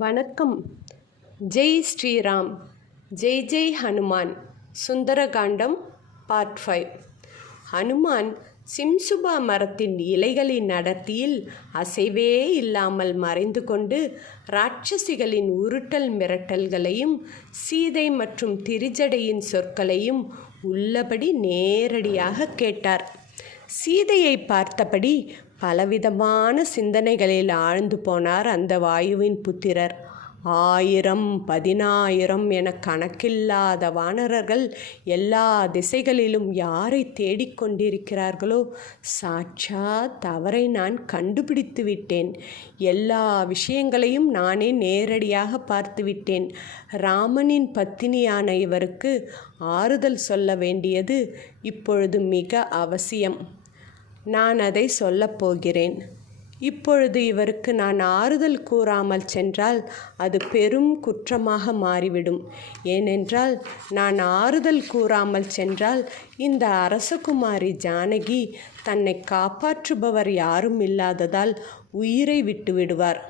வணக்கம். ஜெய் ஸ்ரீராம். ஜெய் ஜெய் ஹனுமான். சுந்தரகாண்டம் பார்ட் 5. ஹனுமான் சிம்சுபா மரத்தின் இலைகளின் அடர்த்தியில் அசைவே இல்லாமல் மறைந்து கொண்டு ராட்சசிகளின் உருட்டல் மிரட்டல்களையும் சீதை மற்றும் திரிஜடையின் சொற்களையும் உள்ளபடி நேரடியாக கேட்டார். சீதையை பார்த்தபடி பலவிதமான சிந்தனைகளில் ஆழ்ந்து போனார் அந்த வாயுவின் புத்திரர். 1000 10,000 என கணக்கில்லாத வானரர்கள் எல்லா திசைகளிலும் யாரை தேடிக்கொண்டிருக்கிறார்களோ, சாட்சாத் அவரை நான் கண்டுபிடித்து விட்டேன். எல்லா விஷயங்களையும் நானே நேரடியாக பார்த்துவிட்டேன். ராமனின் பத்தினியான இவருக்கு ஆறுதல் சொல்ல வேண்டியது இப்பொழுது மிக அவசியம். நான் அதை சொல்லப்போகிறேன். இப்பொழுது இவருக்கு நான் ஆறுதல் கூறாமல் சென்றால் அது பெரும் குற்றமாக மாறிவிடும். ஏனென்றால் நான் ஆறுதல் கூறாமல் சென்றால் இந்த அரசகுமாரி ஜானகி தன்னை காப்பாற்றுபவர் யாரும் இல்லாததால் உயிரை விட்டு விடுவார்.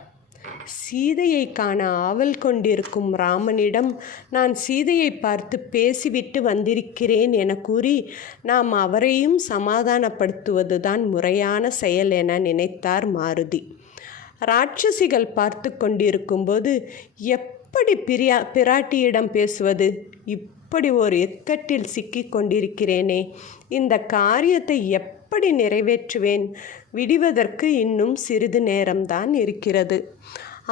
சீதையை காண ஆவல் கொண்டிருக்கும் ராமனிடம் நான் சீதையை பார்த்து பேசிவிட்டு வந்திருக்கிறேன் என கூறி நாம் அவரையும் சமாதானப்படுத்துவதுதான் முறையான செயல் என நினைத்தார் மாருதி. ராட்சசிகள் பார்த்து கொண்டிருக்கும்போது எப்படி பிராட்டியிடம் பேசுவது? இப்படி ஒரு இக்கட்டில் சிக்கி கொண்டிருக்கிறேனே, இந்த காரியத்தை எப்படி நிறைவேற்றுவேன்? விடுவதற்கு இன்னும் சிறிது நேரம்தான் இருக்கிறது.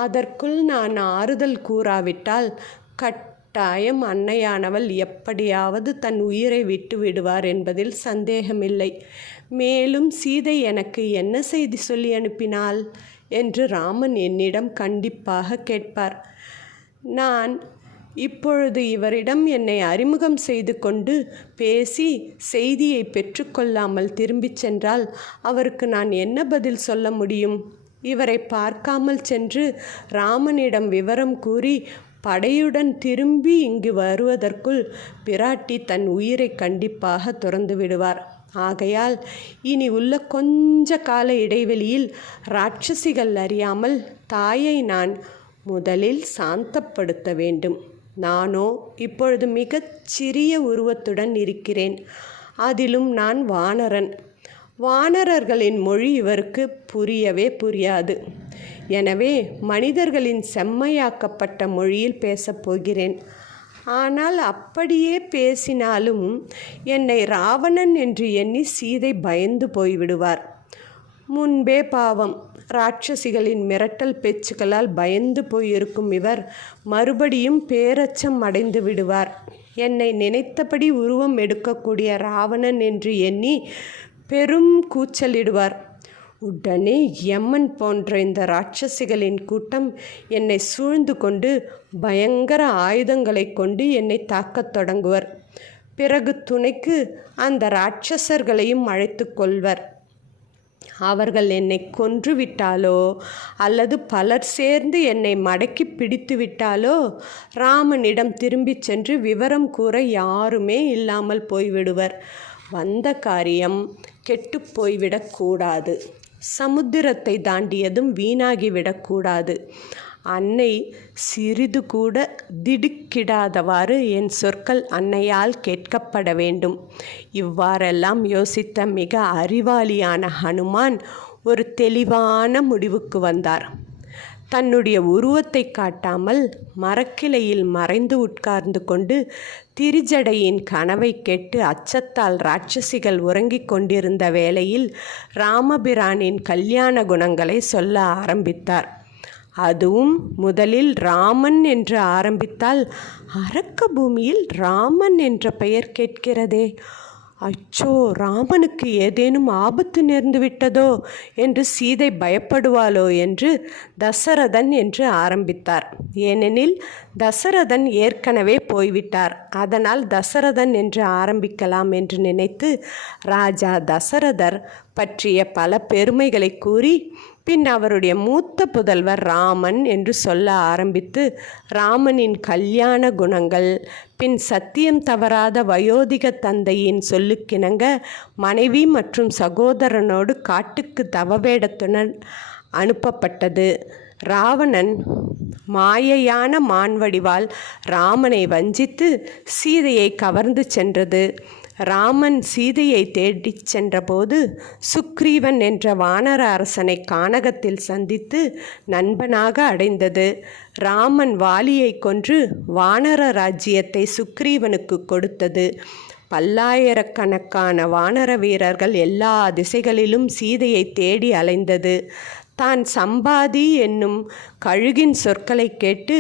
அதற்குள் நான் ஆறுதல் கூறாவிட்டால் கட்டாயம் அன்னையானவள் எப்படியாவது தன் உயிரை விட்டு விடுவார் என்பதில் சந்தேகமில்லை. மேலும் சீதை எனக்கு என்ன செய்தி சொல்லி அனுப்பினாள் என்று ராமன் என்னிடம் கண்டிப்பாக கேட்பார். நான் இப்பொழுது இவரிடம் என்னை அறிமுகம் செய்து கொண்டு பேசி செய்தியை பெற்றுக்கொள்ளாமல் திரும்பிச் சென்றால் அவருக்கு நான் என்ன பதில் சொல்ல முடியும்? இவரை பார்க்காமல் சென்று ராமனிடம் விவரம் கூறி படையுடன் திரும்பி இங்கு வருவதற்குள் பிராட்டி தன் உயிரை கண்டிப்பாக துறந்து விடுவார். ஆகையால் இனி உள்ள கொஞ்ச கால இடைவெளியில் ராட்சசிகள் அறியாமல் தாயை நான் முதலில் சாந்தப்படுத்த வேண்டும். நானோ இப்பொழுது மிகச் சிறிய உருவத்துடன் இருக்கிறேன். அதிலும் நான் வானரன். வானரர்களின் மொழி இவருக்கு புரியவே புரியாது. எனவே மனிதர்களின் செம்மையாக்கப்பட்ட மொழியில் பேசப்போகிறேன். ஆனால் அப்படியே பேசினாலும் என்னை ராவணன் என்று எண்ணி சீதை பயந்து போய்விடுவார். முன்பே பாவம் ராட்சசிகளின் மிரட்டல் பேச்சுக்களால் பயந்து போயிருக்கும் இவர் மறுபடியும் பேரச்சம் அடைந்து விடுவார். என்னை நினைத்தபடி உருவம் எடுக்கக்கூடிய ராவணன் என்று எண்ணி பெரும் கூச்சலிடுவார். உடனே யமன் போன்ற இந்த ராட்சசிகளின் கூட்டம் என்னை சூழ்ந்து கொண்டு பயங்கர ஆயுதங்களை கொண்டு என்னை தாக்கத் தொடங்குவர். பிறகு துணைக்கு அந்த ராட்சசர்களையும் அழைத்து கொள்வர். அவர்கள் என்னை கொன்று விட்டாலோ அல்லது பலர் சேர்ந்து என்னை மடக்கி பிடித்து விட்டாலோ ராமனிடம் திரும்பிச் சென்று விவரம் கூற யாருமே இல்லாமல் போய்விடுவர். வந்த காரியம் கெட்டு போய்விடக்கூடாது. சமுத்திரத்தை தாண்டியதும் வீணாகிவிடக்கூடாது. அன்னை சிறிது கூட திடுக்கிடாதவாறு என் சொற்கள் அன்னையால் கேட்கப்பட வேண்டும். இவ்வாறெல்லாம் யோசித்த மிக அறிவாளியான ஹனுமான் ஒரு தெளிவான முடிவுக்கு வந்தார். தன்னுடைய உருவத்தை காட்டாமல் மரக்கிளையில் மறைந்து உட்கார்ந்து கொண்டு திரிஜடையின் கனவை கேட்டு அச்சத்தால் ராட்சசிகள் உறங்கிக் கொண்டிருந்த வேளையில் ராமபிரானின் கல்யாண குணங்களை சொல்ல ஆரம்பித்தார். அதுவும் முதலில் ராமன் என்று ஆரம்பித்தால் அரக்க பூமியில் ராமன் என்ற பெயர் கேட்கிறதே, அச்சோ ராமனுக்கு ஏதேனும் ஆபத்து நேர்ந்து விட்டதோ என்று சீதை பயப்படுவாளோ என்று தசரதன் என்று ஆரம்பித்தார். ஏனெனில் தசரதன் ஏற்கனவே போய்விட்டார். அதனால் தசரதன் என்று ஆரம்பிக்கலாம் என்று நினைத்து ராஜா தசரதர் பற்றிய பல பெருமைகளை கூறி பின் அவருடைய மூத்த புதல்வர் ராமன் என்று சொல்ல ஆரம்பித்து ராமனின் கல்யாண குணங்கள், பின் சத்தியம் தவறாத வயோதிக தந்தையின் சொல்லுக்கிணங்க மனைவி மற்றும் சகோதரனோடு காட்டுக்கு தவவேடத்துடன் அனுப்பப்பட்டது. ராவணன் மாயையான மான்வடிவால் ராமனை வஞ்சித்து சீதையை கவர்ந்து சென்றது. ராமன் சீதையை தேடிச் சென்றபோது சுக்ரீவன் என்ற வானர அரசனை கானகத்தில் சந்தித்து நண்பனாக அடைந்தது. ராமன் வாலியை கொன்று வானர ராஜ்யத்தை சுக்ரீவனுக்கு கொடுத்தது. பல்லாயிரக்கணக்கான வானர வீரர்கள் எல்லா திசைகளிலும் சீதையை தேடி அலைந்தது. தான் சம்பாதி என்னும் கழுகின் சொற்களை கேட்டு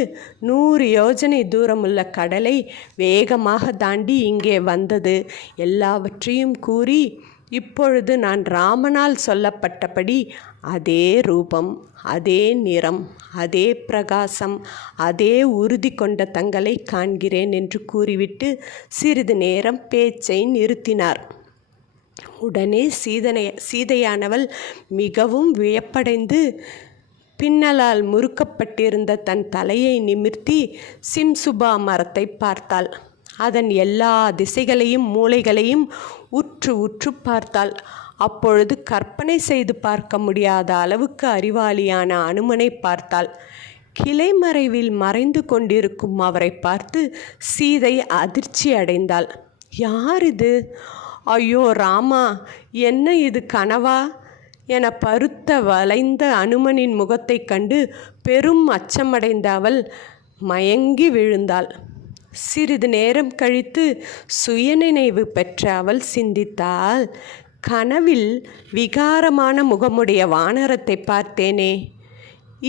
100 யோஜனை தூரமுள்ள கடலை வேகமாக தாண்டி இங்கே வந்தது. எல்லாவற்றையும் கூறி, இப்பொழுது நான் ராமனால் சொல்லப்பட்டபடி அதே ரூபம், அதே நிறம், அதே பிரகாசம், அதே உறுதி கொண்ட தங்களை காண்கிறேன் என்று கூறிவிட்டு சிறிது நேரம் பேச்சை நிறுத்தினார். உடனே சீதையானவள் மிகவும் வியப்படைந்து பின்னலால் முறுக்கப்பட்டிருந்த தன் தலையை நிமிர்த்தி சிம்சுபா மரத்தை பார்த்தாள். அதன் எல்லா திசைகளையும் மூலைகளையும் உற்று உற்று பார்த்தாள். அப்பொழுது கற்பனை செய்து பார்க்க முடியாத அளவுக்கு அறிவாளியான அனுமனை பார்த்தாள். கிளைமறைவில் மறைந்து கொண்டிருக்கும் அவரை பார்த்து சீதை அதிர்ச்சி அடைந்தாள். யார் இது? ஐயோ ராமா, என்ன இது கனவா என பருத்த வளைந்த அனுமனின் முகத்தை கண்டு பெரும் அச்சமடைந்த அவள் மயங்கி விழுந்தாள். சிறிது நேரம் கழித்து சுயநினைவு பெற்ற அவள் சிந்தித்தாள். கனவில் விகாரமான முகமுடைய வானரத்தை பார்த்தேனே,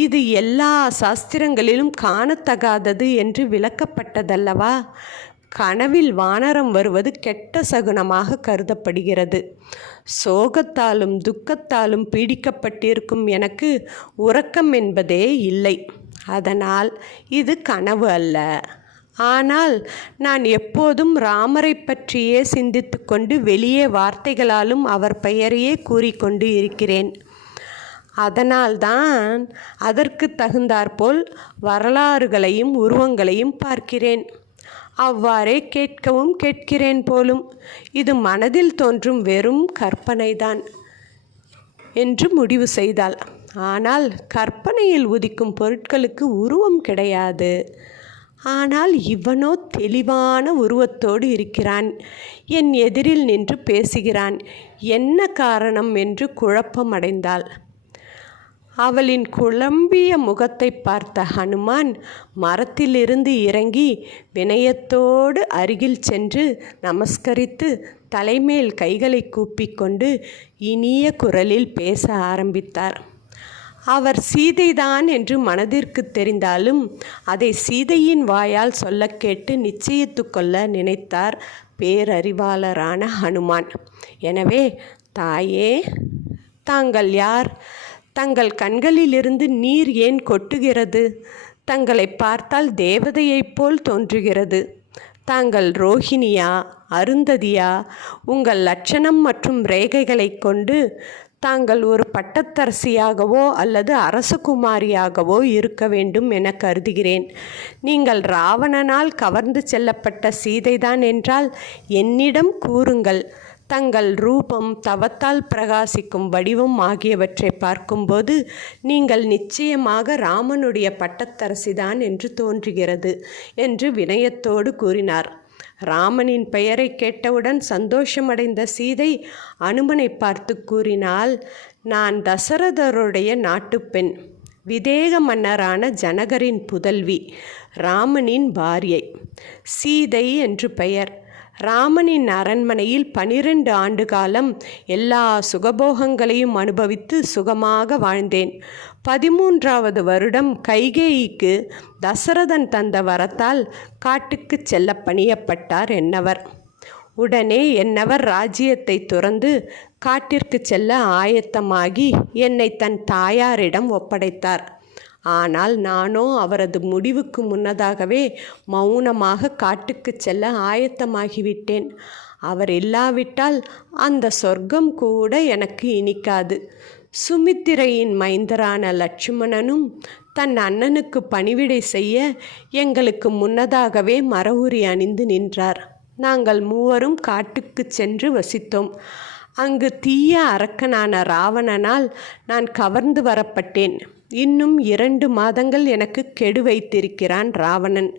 இது எல்லா சாஸ்திரங்களிலும் காணத்தகாதது என்று விளக்கப்பட்டதல்லவா? கனவில் வானரம் வருவது கெட்ட சகுனமாக கருதப்படுகிறது. சோகத்தாலும் துக்கத்தாலும் பீடிக்கப்பட்டிருக்கும் எனக்கு உறக்கம் என்பதே இல்லை. அதனால் இது கனவு அல்ல. ஆனால் நான் எப்போதும் ராமரை பற்றியே சிந்தித்து கொண்டு வெளியே வார்த்தைகளாலும் அவர் பெயரையே கூறிக்கொண்டு இருக்கிறேன். அதனால்தான் அதற்கு தகுந்தாற்போல் வரலாறுகளையும் உருவங்களையும் பார்க்கிறேன். அவ்வாறே கேட்கவும் கேட்கிறேன் போலும். இது மனதில் தோன்றும் வெறும் கற்பனைதான் என்று முடிவு செய்தாள். ஆனால் கற்பனையில் உதிக்கும் பொருட்களுக்கு உருவம் கிடையாது. ஆனால் இவனோ தெளிவான உருவத்தோடு இருக்கிறான். என் எதிரில் நின்று பேசுகிறான். என்ன காரணம் என்று குழப்பமடைந்தாள். அவளின் குழம்பிய முகத்தை பார்த்த ஹனுமான் மரத்திலிருந்து இறங்கி வினயத்தோடு அருகில் சென்று நமஸ்கரித்து தலைமேல் கைகளை கூப்பிக்கொண்டு இனிய குரலில் பேச ஆரம்பித்தார். அவர் சீதைதான் என்று மனதிற்கு தெரிந்தாலும் அதை சீதையின் வாயால் சொல்ல கேட்டு நிச்சயித்து கொள்ள நினைத்தார் பேரறிவாளரான ஹனுமான். எனவே, தாயே, தாங்கள் யார்? தங்கள் கண்களிலிருந்து நீர் ஏன் கொட்டுகிறது? தங்களை பார்த்தால் தேவதையைப் போல் தோன்றுகிறது. தாங்கள் ரோஹிணியா, அருந்ததியா? உங்கள் லட்சணம் மற்றும் ரேகைகளை கொண்டு தாங்கள் ஒரு பட்டத்தரசியாகவோ அல்லது அரசகுமாரியாகவோ இருக்க வேண்டும் என கருதுகிறேன். நீங்கள் ராவணனால் கவர்ந்து செல்லப்பட்ட சீதைதான் என்றால் என்னிடம் கூறுங்கள். தங்கள் ரூபம், தவத்தால் பிரகாசிக்கும் வடிவம் ஆகியவற்றை பார்க்கும்போது நீங்கள் நிச்சயமாக ராமனுடைய பட்டத்தரசிதான் என்று தோன்றுகிறது என்று வினயத்தோடு கூறினார். ராமனின் பெயரை கேட்டவுடன் சந்தோஷமடைந்த சீதை அனுமனை பார்த்து கூறினாள், நான் தசரதருடைய நாட்டுப்பெண், விதேக மன்னரான ஜனகரின் புதல்வி, ராமனின் பாரியை. சீதை என்று பெயர். ராமனின் அரண்மனையில் 12 ஆண்டு காலம் எல்லா சுகபோகங்களையும் அனுபவித்து சுகமாக வாழ்ந்தேன். 13வது வருடம் கைகேயிக்கு தசரதன் தந்த வரத்தால் காட்டுக்கு செல்ல பணியப்பட்டார் என்னவர். உடனே என்னவர் ராஜ்யத்தை துறந்து காட்டிற்கு செல்ல ஆயத்தமாகி என்னை தன் தாயாரிடம் ஒப்படைத்தார். ஆனால் நானோ அவரது முடிவுக்கு முன்னதாகவே மௌனமாக காட்டுக்கு செல்ல ஆயத்தமாகிவிட்டேன். அவர் இல்லாவிட்டால் அந்த சொர்க்கம் கூட எனக்கு இனிக்காது. சுமித்திரையின் மைந்தரான லட்சுமணனும் தன் அண்ணனுக்கு பணிவிடை செய்ய எங்களுக்கு முன்னதாகவே மரவுரி அணிந்து நின்றார். நாங்கள் மூவரும் காட்டுக்கு சென்று வசித்தோம். அங்கு தீய அரக்கனான ராவணனால் நான் கவர்ந்து வரப்பட்டேன். இன்னும் 2 மாதங்கள் எனக்கு கெடு வைத்திருக்கிறான் ராவணன்.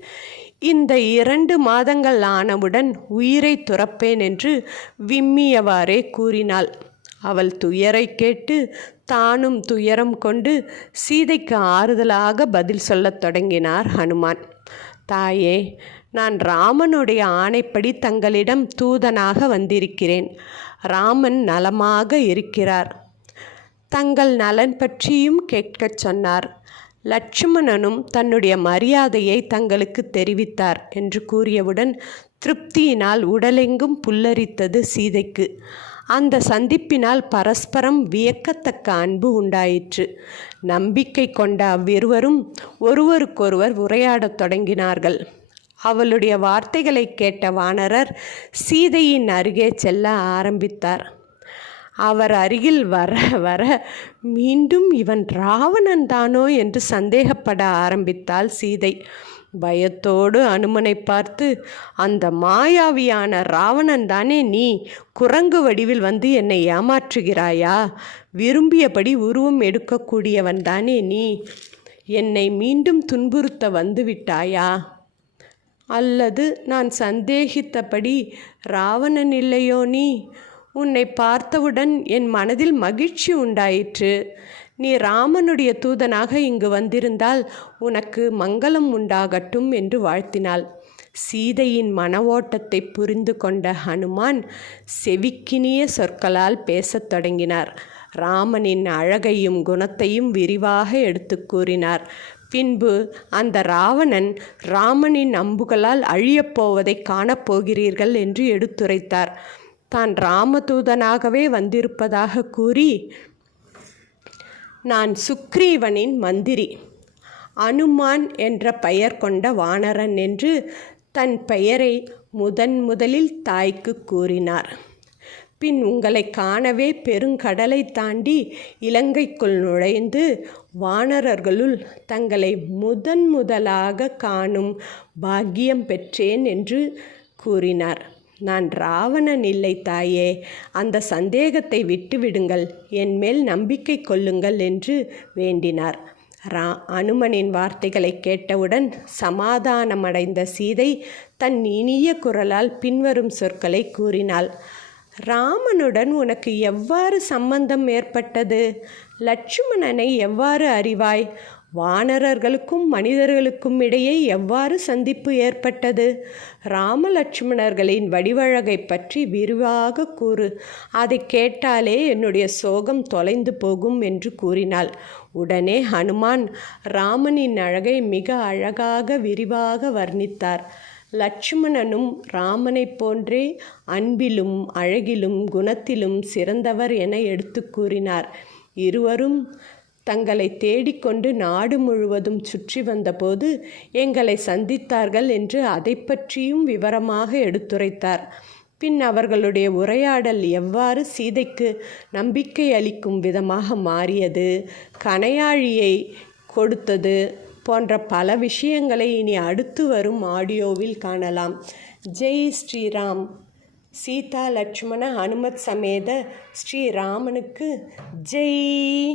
இந்த 2 மாதங்கள் ஆனவுடன் உயிரை துறப்பேன் என்று விம்மியவாறே கூறினாள். அவள் துயரை கேட்டு தானும் துயரம் கொண்டு சீதைக்கு ஆறுதலாக பதில் சொல்லத் தொடங்கினார் ஹனுமான். தாயே, நான் ராமனுடைய ஆணைப்படி தங்களிடம் தூதனாக வந்திருக்கிறேன். ராமன் நலமாக இருக்கிறார். தங்கள் நலன் பற்றியும் கேட்கச் சொன்னார். லட்சுமணனும் தன்னுடைய மரியாதையை தங்களுக்கு தெரிவித்தார் என்று கூறியவுடன் திருப்தியினால் உடலெங்கும் புல்லரித்தது சீதைக்கு. அந்த சந்திப்பினால் பரஸ்பரம் வியக்கத்தக்க அன்பு உண்டாயிற்று. நம்பிக்கை கொண்ட அவ்விருவரும் ஒருவருக்கொருவர் உரையாடத் தொடங்கினார்கள். அவளுடைய வார்த்தைகளை கேட்ட வானரர் சீதையின் அருகே செல்ல ஆரம்பித்தார். அவர் அருகில் வர வர மீண்டும் இவன் ராவணன் தானோ என்று சந்தேகப்பட ஆரம்பித்தாள் சீதை. பயத்தோடு அனுமனை பார்த்து, அந்த மாயாவியான ராவணன் தானே நீ? குரங்கு வடிவில் வந்து என்னை ஏமாற்றுகிறாயா? விரும்பியபடி உருவம் எடுக்கக்கூடியவன் தானே நீ? என்னை மீண்டும் துன்புறுத்த வந்துவிட்டாயா? அல்லது நான் சந்தேகித்தபடி ராவணன் இல்லையோ நீ? உன்னை பார்த்தவுடன் என் மனதில் மகிழ்ச்சி உண்டாயிற்று. நீ ராமனுடைய தூதனாக இங்கு வந்திருந்தால் உனக்கு மங்களம் உண்டாகட்டும் என்று வாழ்த்தினாள். சீதையின் மன ஓட்டத்தை புரிந்து கொண்ட ஹனுமான் செவிக்கினிய சொற்களால் பேசத் தொடங்கினார். ராமனின் அழகையும் குணத்தையும் விரிவாக எடுத்து கூறினார். பின்பு அந்த ராவணன் ராமனின் அம்புகளால் அழியப்போவதை காணப்போகிறீர்கள் என்று எடுத்துரைத்தார். தான் ராமதூதனாகவே வந்திருப்பதாக கூறி, நான் சுக்ரீவனின் மந்திரி, அனுமான் என்ற பெயர் கொண்ட வானரன் என்று தன் பெயரை முதலில் தாய்க்கு கூறினார். பின் உங்களை காணவே பெருங்கடலை தாண்டி இலங்கைக்குள் நுழைந்து வானரர்களுள் தங்களை முதலாக காணும் பாக்கியம் பெற்றேன் என்று கூறினார். நான் ராவணன் இல்லை தாயே, அந்த சந்தேகத்தை விட்டுவிடுங்கள், என் மேல் நம்பிக்கை கொள்ளுங்கள் என்று வேண்டினார். அனுமனின் வார்த்தைகளை கேட்டவுடன் சமாதானமடைந்த சீதை தன் இனிய குரலால் பின்வரும் சொற்களை கூறினாள். ராமனுடன் உனக்கு எவ்வாறு சம்பந்தம் ஏற்பட்டது? லட்சுமணனை எவ்வாறு அறிவாய்? வானரர்களுக்கும் மனிதர்களுக்கும் இடையே எவ்வாறு சந்திப்பு ஏற்பட்டது? ராமலட்சுமணர்களின் வடிவழகை பற்றி விரிவாக கூறு. அதை கேட்டாலே என்னுடைய சோகம் தொலைந்து போகும் என்று கூறினாள். உடனே ஹனுமான் ராமனின் அழகை மிக அழகாக விரிவாக வர்ணித்தார். லட்சுமணனும் ராமனைப் போன்றே அன்பிலும் அழகிலும் குணத்திலும் சிறந்தவர் என எடுத்து கூறினார். இருவரும் தங்களை தேடிக்கொண்டு நாடு முழுவதும் சுற்றி வந்தபோது எங்களை சந்தித்தார்கள் என்று அதை பற்றியும் விவரமாக எடுத்துரைத்தார். பின் அவர்களுடைய உரையாடல் எவ்வாறு சீதைக்கு நம்பிக்கை அளிக்கும் விதமாக மாறியது, கணையாழியை கொடுத்தது போன்ற பல விஷயங்களை இனி அடுத்து வரும் ஆடியோவில் காணலாம். ஜெய் ஸ்ரீராம். சீதா லட்சுமண ஹனுமத் சமேத ஸ்ரீராமனுக்கு ஜெய்.